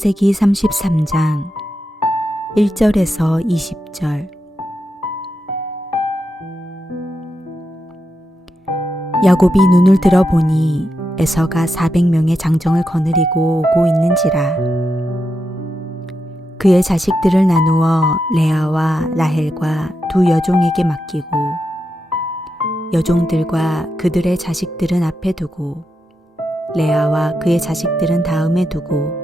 창세기 33장 1절에서 20절. 야곱이 눈을 들어보니 에서가 400명의 장정을 거느리고 오고 있는지라. 그의 자식들을 나누어 레아와 라헬과 두 여종에게 맡기고 여종들과 그들의 자식들은 앞에 두고 레아와 그의 자식들은 다음에 두고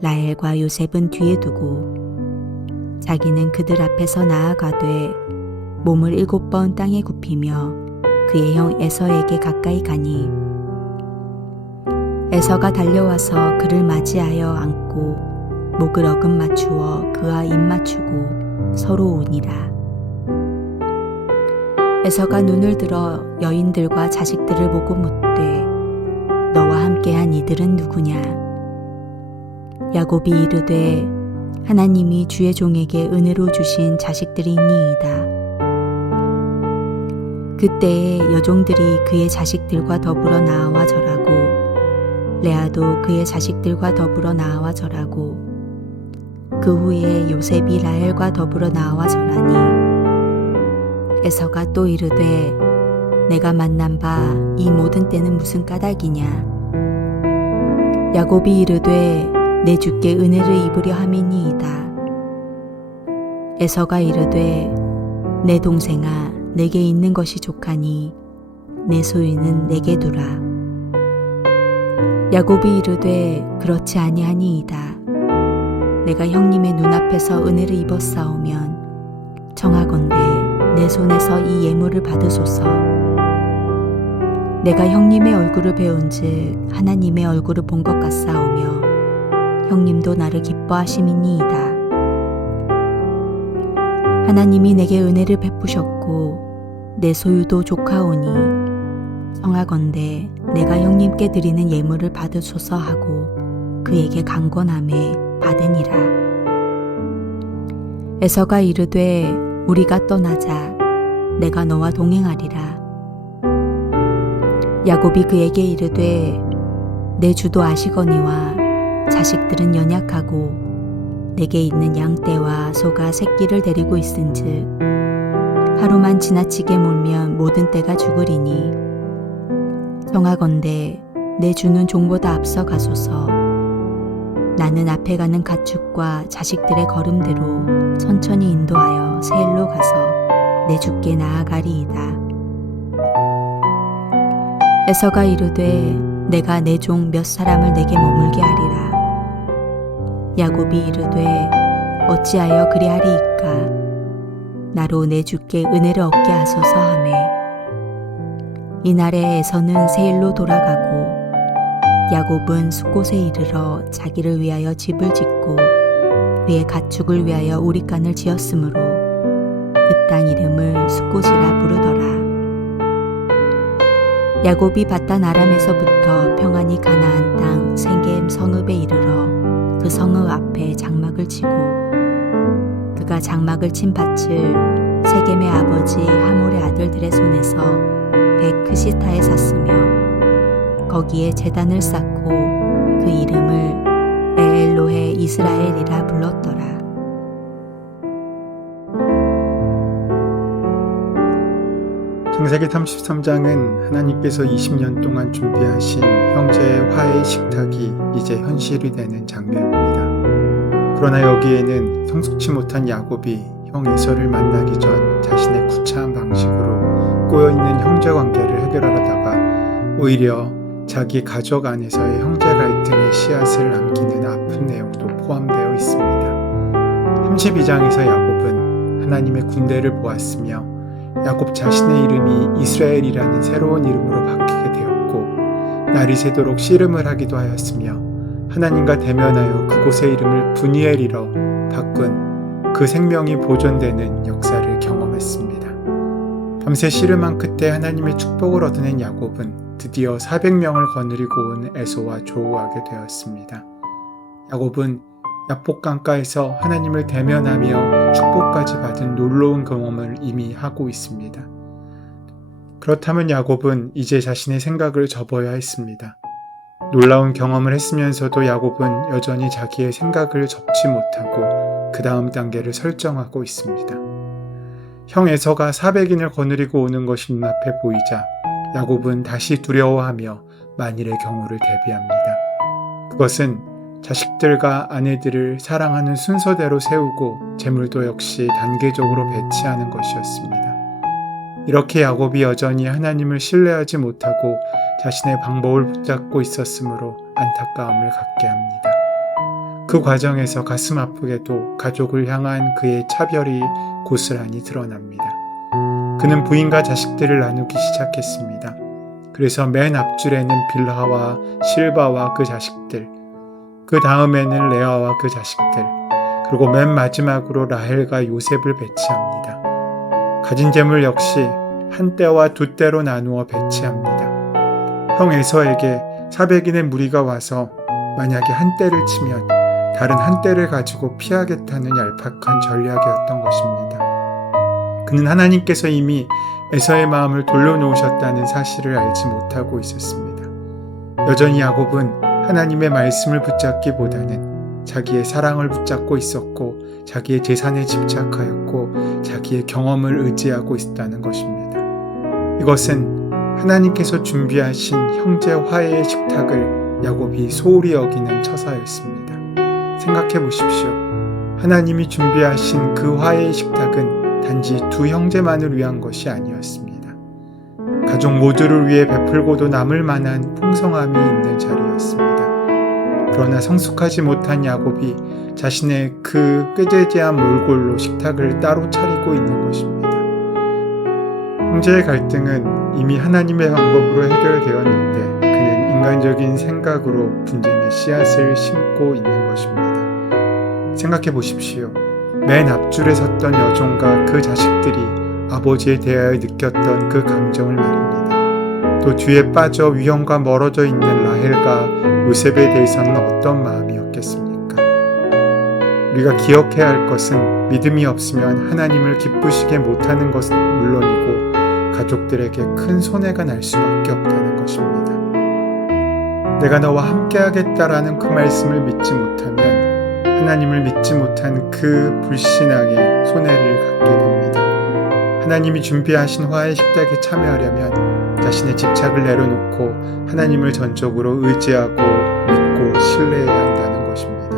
라헬과 요셉은 뒤에 두고 자기는 그들 앞에서 나아가되 몸을 7번 땅에 굽히며 그의 형 에서에게 가까이 가니 에서가 달려와서 그를 맞이하여 안고 목을 어금 맞추어 그와 입 맞추고 서로 우니라. 에서가 눈을 들어 여인들과 자식들을 보고 묻되 너와 함께한 이들은 누구냐? 야곱이 이르되 하나님이 주의 종에게 은혜로 주신 자식들이 있니이다. 그때에 여종들이 그의 자식들과 더불어 나와 절하고 레아도 그의 자식들과 더불어 나와 절하고 그 후에 요셉이 라헬과 더불어 나와 절하니 에서가 또 이르되 내가 만난 바 이 모든 때는 무슨 까닭이냐? 야곱이 이르되 내 주께 은혜를 입으려 함이니이다. 에서가 이르되 내 동생아 내게 있는 것이 족하니 내 소유는 내게 두라. 야곱이 이르되 그렇지 아니하니이다. 내가 형님의 눈앞에서 은혜를 입었사오면 청하건대 내 손에서 이 예물을 받으소서. 내가 형님의 얼굴을 배운즉 하나님의 얼굴을 본 것 같사오며 형님도 나를 기뻐하심이니이다. 하나님이 내게 은혜를 베푸셨고 내 소유도 족하오니 청하건대 내가 형님께 드리는 예물을 받으소서 하고 그에게 간권하매 받으니라. 에서가 이르되 우리가 떠나자. 내가 너와 동행하리라. 야곱이 그에게 이르되 내 주도 아시거니와 자식들은 연약하고 내게 있는 양떼와 소가 새끼를 데리고 있은즉 하루만 지나치게 몰면 모든 떼가 죽으리니 청하건대 내 주는 종보다 앞서 가소서. 나는 앞에 가는 가축과 자식들의 걸음대로 천천히 인도하여 세일로 가서 내 주께 나아가리이다. 에서가 이르되 내가 내 종 몇 사람을 내게 머물게 하리라. 야곱이 이르되 어찌하여 그리하리이까? 나로 내 주께 은혜를 얻게 하소서 하매 이날에 에서는 세일로 돌아가고 야곱은 숫곳에 이르러 자기를 위하여 집을 짓고 그의 가축을 위하여 우릿간을 지었으므로 그 땅 이름을 숫곳이라 부르더라. 야곱이 바단 아람에서부터 평안히 가나안 땅 세겜 성읍에 이르러 그 성읍 앞에 장막을 치고 그가 장막을 친 밭을 세겜의 아버지 하몰의 아들들의 손에서 베크시타에 샀으며 거기에 제단을 쌓고 그 이름을 에엘로헤 이스라엘이라 불렀더라. 창세기 33장은 하나님께서 20년 동안 준비하신 형제의 화해 식탁이 이제 현실이 되는 장면입니다. 그러나 여기에는 성숙치 못한 야곱이 형 에서를 만나기 전 자신의 구차한 방식으로 꼬여있는 형제 관계를 해결하려다가 오히려 자기 가족 안에서의 형제 갈등의 씨앗을 남기는 아픈 내용도 포함되어 있습니다. 32장에서 야곱은 하나님의 군대를 보았으며 야곱 자신의 이름이 이스라엘이라는 새로운 이름으로 바뀌게 되었고 날이 새도록 씨름을 하기도 하였으며 하나님과 대면하여 그곳의 이름을 브니엘이로 바꾼 그 생명이 보존되는 역사를 경험했습니다. 밤새 씨름한 끝에 하나님의 축복을 얻어낸 야곱은 드디어 400명을 거느리고 온 에서와 조우하게 되었습니다. 야곱은 야복 강가에서 하나님을 대면하며 축복까지 받은 놀라운 경험을 이미 하고 있습니다. 그렇다면 야곱은 이제 자신의 생각을 접어야 했습니다. 놀라운 경험을 했으면서도 야곱은 여전히 자기의 생각을 접지 못하고 그 다음 단계를 설정하고 있습니다. 형 에서가 400인을 거느리고 오는 것이 눈앞에 보이자 야곱은 다시 두려워하며 만일의 경우를 대비합니다. 그것은 자식들과 아내들을 사랑하는 순서대로 세우고 재물도 역시 단계적으로 배치하는 것이었습니다. 이렇게 야곱이 여전히 하나님을 신뢰하지 못하고 자신의 방법을 붙잡고 있었으므로 안타까움을 갖게 합니다. 그 과정에서 가슴 아프게도 가족을 향한 그의 차별이 고스란히 드러납니다. 그는 부인과 자식들을 나누기 시작했습니다. 그래서 맨 앞줄에는 빌하와 실바와 그 자식들, 그 다음에는 레아와 그 자식들, 그리고 맨 마지막으로 라헬과 요셉을 배치합니다. 가진 재물 역시 한 떼와 두 떼로 나누어 배치합니다. 형 에서에게 400인의 무리가 와서 만약에 한 떼를 치면 다른 한 떼를 가지고 피하겠다는 얄팍한 전략이었던 것입니다. 그는 하나님께서 이미 에서의 마음을 돌려놓으셨다는 사실을 알지 못하고 있었습니다. 여전히 야곱은 하나님의 말씀을 붙잡기보다는 자기의 사랑을 붙잡고 있었고 자기의 재산에 집착하였고 자기의 경험을 의지하고 있었다는 것입니다. 이것은 하나님께서 준비하신 형제 화해의 식탁을 야곱이 소홀히 여기는 처사였습니다. 생각해 보십시오. 하나님이 준비하신 그 화해의 식탁은 단지 두 형제만을 위한 것이 아니었습니다. 가족 모두를 위해 베풀고도 남을 만한 풍성함이 있는 자리였습니다. 그러나 성숙하지 못한 야곱이 자신의 그 꾀죄죄한 몰골로 식탁을 따로 차리고 있는 것입니다. 형제의 갈등은 이미 하나님의 방법으로 해결되었는데 그는 인간적인 생각으로 분쟁의 씨앗을 심고 있는 것입니다. 생각해 보십시오. 맨 앞줄에 섰던 여종과 그 자식들이 아버지에 대하여 느꼈던 그 감정을 말입니다. 또 뒤에 빠져 위험과 멀어져 있는 라헬과 요셉에 대해서는 어떤 마음이었겠습니까? 우리가 기억해야 할 것은 믿음이 없으면 하나님을 기쁘시게 못하는 것은 물론이고 가족들에게 큰 손해가 날 수밖에 없다는 것입니다. 내가 너와 함께하겠다라는 그 말씀을 믿지 못하면 하나님을 믿지 못한 그 불신앙에 손해를 갖게 됩니다. 하나님이 준비하신 화해 식탁에 참여하려면 자신의 집착을 내려놓고 하나님을 전적으로 의지하고 믿고 신뢰해야 한다는 것입니다.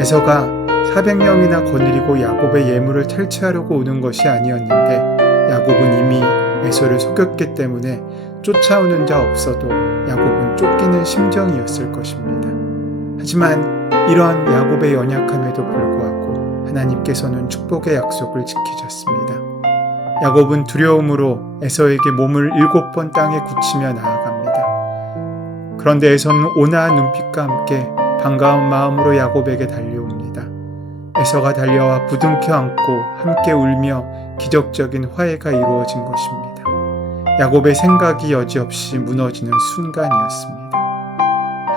에서가 400명이나 거느리고 야곱의 예물을 탈취하려고 오는 것이 아니었는데 야곱은 이미 에서를 속였기 때문에 쫓아오는 자 없어도 야곱은 쫓기는 심정이었을 것입니다. 하지만 이런 야곱의 연약함에도 불구하고 하나님께서는 축복의 약속을 지키셨습니다. 야곱은 두려움으로 에서에게 몸을 7번 땅에 굳히며 나아갑니다. 그런데 에서는 온화한 눈빛과 함께 반가운 마음으로 야곱에게 달려옵니다. 에서가 달려와 부둥켜 안고 함께 울며 기적적인 화해가 이루어진 것입니다. 야곱의 생각이 여지없이 무너지는 순간이었습니다.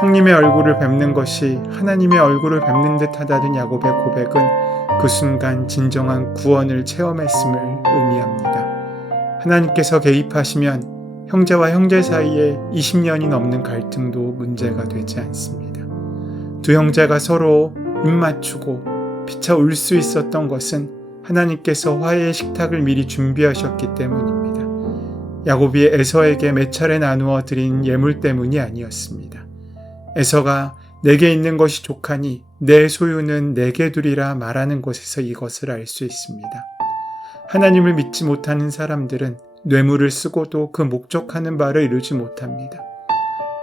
형님의 얼굴을 뵙는 것이 하나님의 얼굴을 뵙는 듯하다는 야곱의 고백은 그 순간 진정한 구원을 체험했음을 의미합니다. 하나님께서 개입하시면 형제와 형제 사이에 20년이 넘는 갈등도 문제가 되지 않습니다. 두 형제가 서로 입맞추고 피차 울 수 있었던 것은 하나님께서 화해의 식탁을 미리 준비하셨기 때문입니다. 야곱이 에서에게 몇 차례 나누어 드린 예물 때문이 아니었습니다. 에서가 내게 있는 것이 족하니 내 소유는 내게 두리라 말하는 것에서 이것을 알 수 있습니다. 하나님을 믿지 못하는 사람들은 뇌물을 쓰고도 그 목적하는 바를 이루지 못합니다.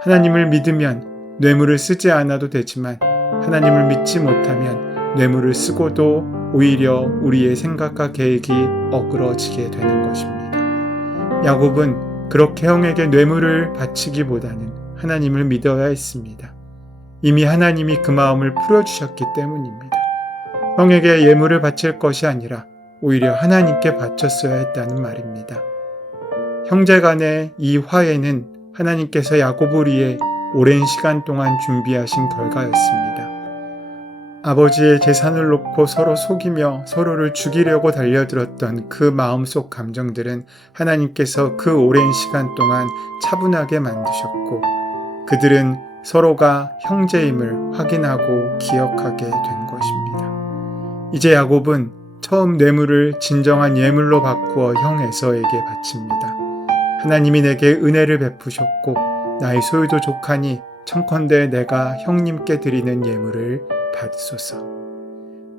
하나님을 믿으면 뇌물을 쓰지 않아도 되지만 하나님을 믿지 못하면 뇌물을 쓰고도 오히려 우리의 생각과 계획이 어그러지게 되는 것입니다. 야곱은 그렇게 형에게 뇌물을 바치기보다는 하나님을 믿어야 했습니다. 이미 하나님이 그 마음을 풀어주셨기 때문입니다. 형에게 예물을 바칠 것이 아니라 오히려 하나님께 바쳤어야 했다는 말입니다. 형제 간의 이 화해는 하나님께서 야곱을 위해 오랜 시간 동안 준비하신 결과였습니다. 아버지의 재산을 놓고 서로 속이며 서로를 죽이려고 달려들었던 그 마음속 감정들은 하나님께서 그 오랜 시간 동안 차분하게 만드셨고 그들은 서로가 형제임을 확인하고 기억하게 된 것입니다. 이제 야곱은 처음 뇌물을 진정한 예물로 바꾸어 형 에서에게 바칩니다. 하나님이 내게 은혜를 베푸셨고 나의 소유도 족하니 청컨대 내가 형님께 드리는 예물을 받으소서.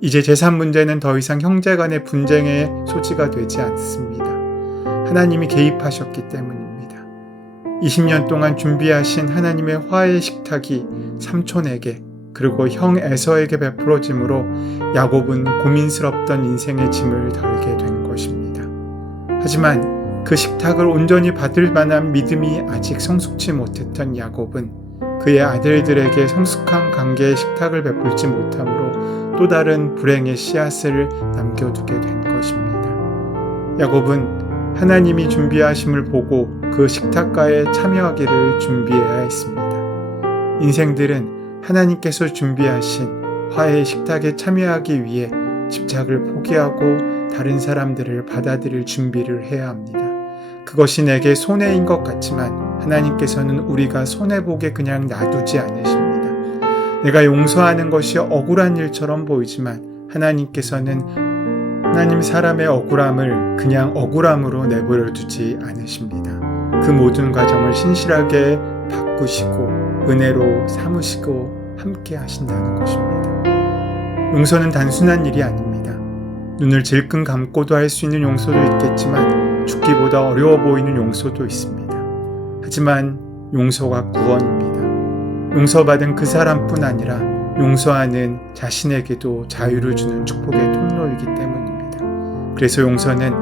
이제 재산 문제는 더 이상 형제간의 분쟁의 소지가 되지 않습니다. 하나님이 개입하셨기 때문입니다. 20년 동안 준비하신 하나님의 화해의 식탁이 삼촌에게 그리고 형 에서에게 베풀어짐으로 야곱은 고민스럽던 인생의 짐을 덜게 된 것입니다. 하지만 그 식탁을 온전히 받을 만한 믿음이 아직 성숙치 못했던 야곱은 그의 아들들에게 성숙한 관계의 식탁을 베풀지 못함으로 또 다른 불행의 씨앗을 남겨두게 된 것입니다. 야곱은 하나님이 준비하심을 보고 그 식탁가에 참여하기를 준비해야 했습니다. 인생들은 하나님께서 준비하신 화해의 식탁에 참여하기 위해 집착을 포기하고 다른 사람들을 받아들일 준비를 해야 합니다. 그것이 내게 손해인 것 같지만 하나님께서는 우리가 손해보게 그냥 놔두지 않으십니다. 내가 용서하는 것이 억울한 일처럼 보이지만 하나님께서는 하나님 사람의 억울함을 그냥 억울함으로 내버려 두지 않으십니다. 그 모든 과정을 신실하게 바꾸시고 은혜로 삼으시고 함께 하신다는 것입니다. 용서는 단순한 일이 아닙니다. 눈을 질끈 감고도 할 수 있는 용서도 있겠지만 죽기보다 어려워 보이는 용서도 있습니다. 하지만 용서가 구원입니다. 용서받은 그 사람뿐 아니라 용서하는 자신에게도 자유를 주는 축복의 통로이기 때문입니다. 그래서 용서는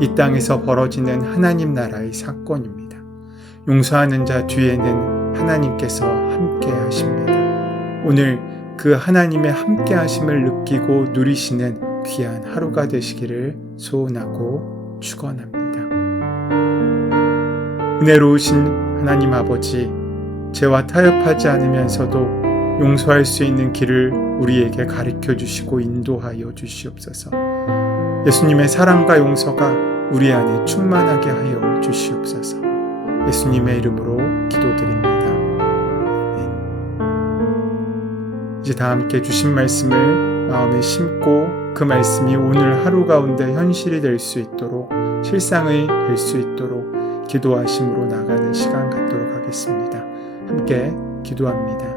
이 땅에서 벌어지는 하나님 나라의 사건입니다. 용서하는 자 뒤에는 하나님께서 함께 하십니다. 오늘 그 하나님의 함께 하심을 느끼고 누리시는 귀한 하루가 되시기를 소원하고 축원합니다. 은혜로우신 하나님 아버지, 죄와 타협하지 않으면서도 용서할 수 있는 길을 우리에게 가르쳐 주시고 인도하여 주시옵소서. 예수님의 사랑과 용서가 우리 안에 충만하게 하여 주시옵소서. 예수님의 이름으로 기도드립니다. 이제 다 함께 주신 말씀을 마음에 심고 그 말씀이 오늘 하루 가운데 현실이 될 수 있도록 실상이 될 수 있도록 기도하심으로 나가는 시간 갖도록 하겠습니다. 함께 기도합니다.